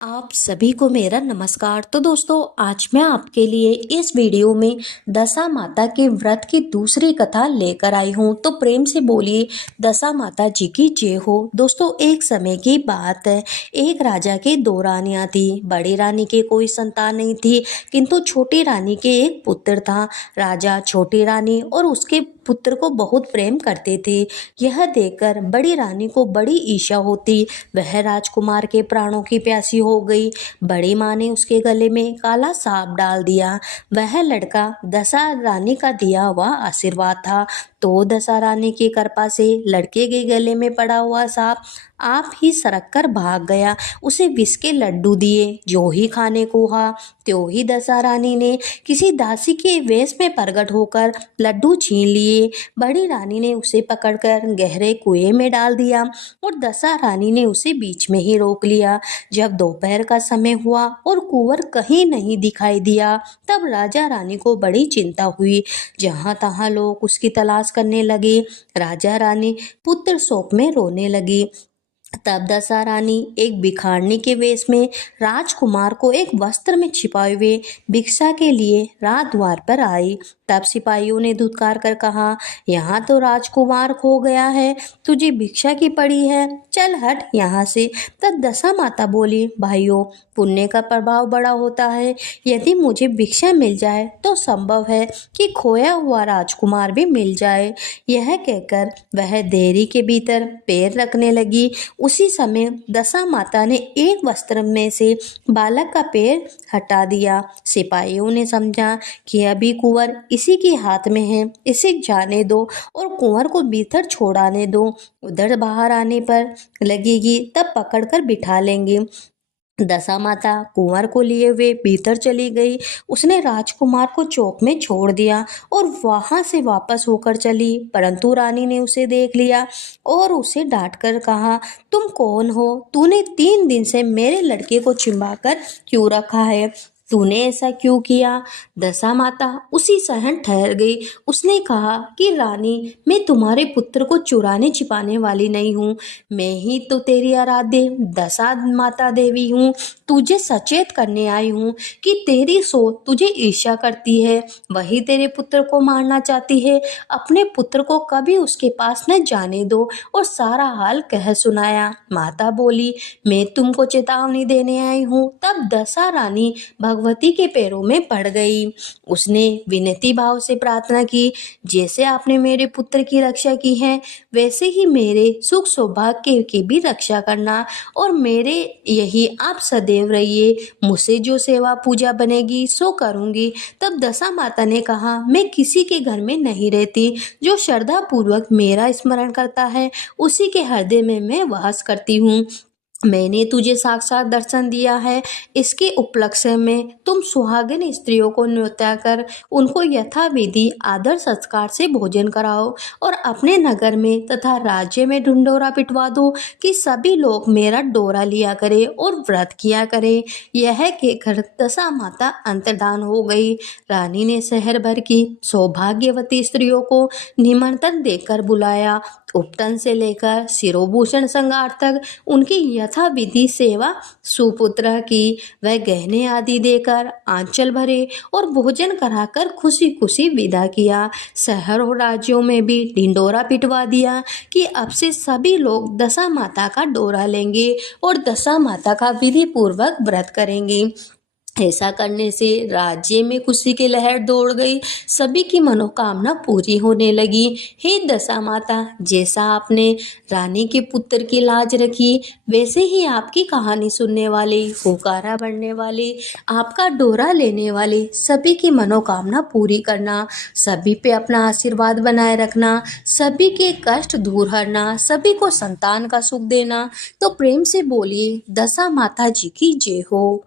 आप सभी को मेरा नमस्कार। तो दोस्तों, आज मैं आपके लिए इस वीडियो में दशा माता के व्रत की दूसरी कथा लेकर आई हूँ। तो प्रेम से बोलिए दशा माता जी की जय हो। दोस्तों, एक समय की बात है। एक राजा के दो रानियां थी। बड़ी रानी के कोई संतान नहीं थी, किंतु छोटी रानी के एक पुत्र था। राजा छोटी रानी और उसके पुत्र को बहुत प्रेम करते थे। यह देखकर बड़ी रानी को बड़ी ईर्ष्या होती। वह राजकुमार के प्राणों की प्यासी हो गई। बड़ी माँ ने उसके गले में काला सांप डाल दिया। वह लड़का दशा रानी का दिया हुआ आशीर्वाद था। तो दशा रानी की कृपा से लड़के के गले में पड़ा हुआ सांप आप ही सरक कर भाग गया। उसे विष के लड्डू दिए। जो ही खाने को कहा त्यों ही दशा रानी ने किसी दासी के वेश में प्रकट होकर लड्डू छीन लिए। बड़ी रानी ने उसे पकड़कर गहरे कुएं में डाल दिया और दशा रानी ने उसे बीच में ही रोक लिया। जब दोपहर का समय हुआ और कुंवर कहीं नहीं दिखाई दिया, तब राजा रानी को बड़ी चिंता हुई। जहां तहां लोग उसकी तलाश करने लगे। राजा रानी पुत्र शोक में रोने लगी। तब दशा रानी एक भिखारनी के वेश में राजकुमार को एक वस्त्र में छिपाए हुए भिक्षा के लिए रात द्वार पर आई। तब सिपाहियों ने धुतकार कर कहा, यहाँ तो राजकुमार खो गया है, तुझे भिक्षा की पड़ी है, चल हट यहाँ से। तब दशा माता बोली, भाइयों, पुण्य का प्रभाव बड़ा होता है। यदि मुझे भिक्षा मिल जाए तो संभव है कि खोया हुआ राजकुमार भी मिल जाए। यह कहकर वह देहरी के भीतर पैर रखने लगी। उसी समय दशा माता ने एक वस्त्र में से बालक का पैर हटा दिया। सिपाहियों ने समझा कि अभी कुंवर इसी के हाथ में है, इसे जाने दो और कुंवर को भीतर छोड़ाने दो। उधर बाहर आने पर लगेगी तब पकड़कर बिठा लेंगे। दशा माता कुंवर को लिए हुए भीतर चली गई। उसने राजकुमार को चौक में छोड़ दिया और वहां से वापस होकर चली, परंतु रानी ने उसे देख लिया और उसे डांट कर कहा, तुम कौन हो? तूने 3 दिन से मेरे लड़के को छिपा कर क्यों रखा है? तूने ऐसा क्यों किया? दशा माता उसी सहन ठहर गई। उसने कहा कि रानी, मैं तुम्हारे पुत्र को चुराने छिपाने वाली नहीं हूँ। मैं ही तो तेरी आराध्य दशा माता देवी हूँ। तुझे सचेत करने आई हूँ कि तेरी सोच तुझे ईर्ष्या करती है, वही तेरे पुत्र को मारना चाहती है। अपने पुत्र को कभी उसके पास न जाने दो। और सारा हाल कह सुनाया। माता बोली, मैं तुमको चेतावनी देने आई हूँ। तब दशा रानी भगवती के पैरों में पड़ गई। उसने विनती भाव से प्रार्थना की, जैसे आपने मेरे पुत्र की रक्षा की है, वैसे ही मेरे सुख सौभाग्य की भी रक्षा करना और मेरे यही आप सदैव रहिए। मुझसे जो सेवा पूजा बनेगी सो करूंगी। तब दशा माता ने कहा, मैं किसी के घर में नहीं रहती। जो श्रद्धा पूर्वक मेरा स्मरण करता है उसी के हृदय में मैं वास करती हूँ। मैंने तुझे साक्षात दर्शन दिया है। इसके उपलक्ष्य में तुम सुहागिन स्त्रियों को न्योता कर उनको यथाविधि आदर संस्कार से भोजन कराओ और अपने नगर में तथा राज्य में ढिंढोरा पिटवा दो कि सभी लोग मेरा डोरा लिया करे और व्रत किया करे। यह कहकर दशा माता अंतर्धान हो गई। रानी ने शहर भर की सौभाग्यवती स्त्रियों को निमंत्रण देकर बुलाया। उपटन से लेकर शिरोभूषण श्रृंगार तक उनकी यथाविधि सेवा सुपुत्र की। वह गहने आदि देकर आंचल भरे और भोजन कराकर खुशी खुशी विदा किया। शहर और राज्यों में भी ढिंडोरा पिटवा दिया कि अब से सभी लोग दशा माता का डोरा लेंगे और दशा माता का विधि पूर्वक व्रत करेंगे। ऐसा करने से राज्य में खुशी की लहर दौड़ गई। सभी की मनोकामना पूरी होने लगी। हे दशा माता, जैसा आपने रानी के पुत्र की लाज रखी, वैसे ही आपकी कहानी सुनने वाले, हुकारा बढ़ने वाले, आपका डोरा लेने वाले सभी की मनोकामना पूरी करना, सभी पे अपना आशीर्वाद बनाए रखना, सभी के कष्ट दूर करना, सभी को संतान का सुख देना। तो प्रेम से बोलिए दशा माता जी की जय हो।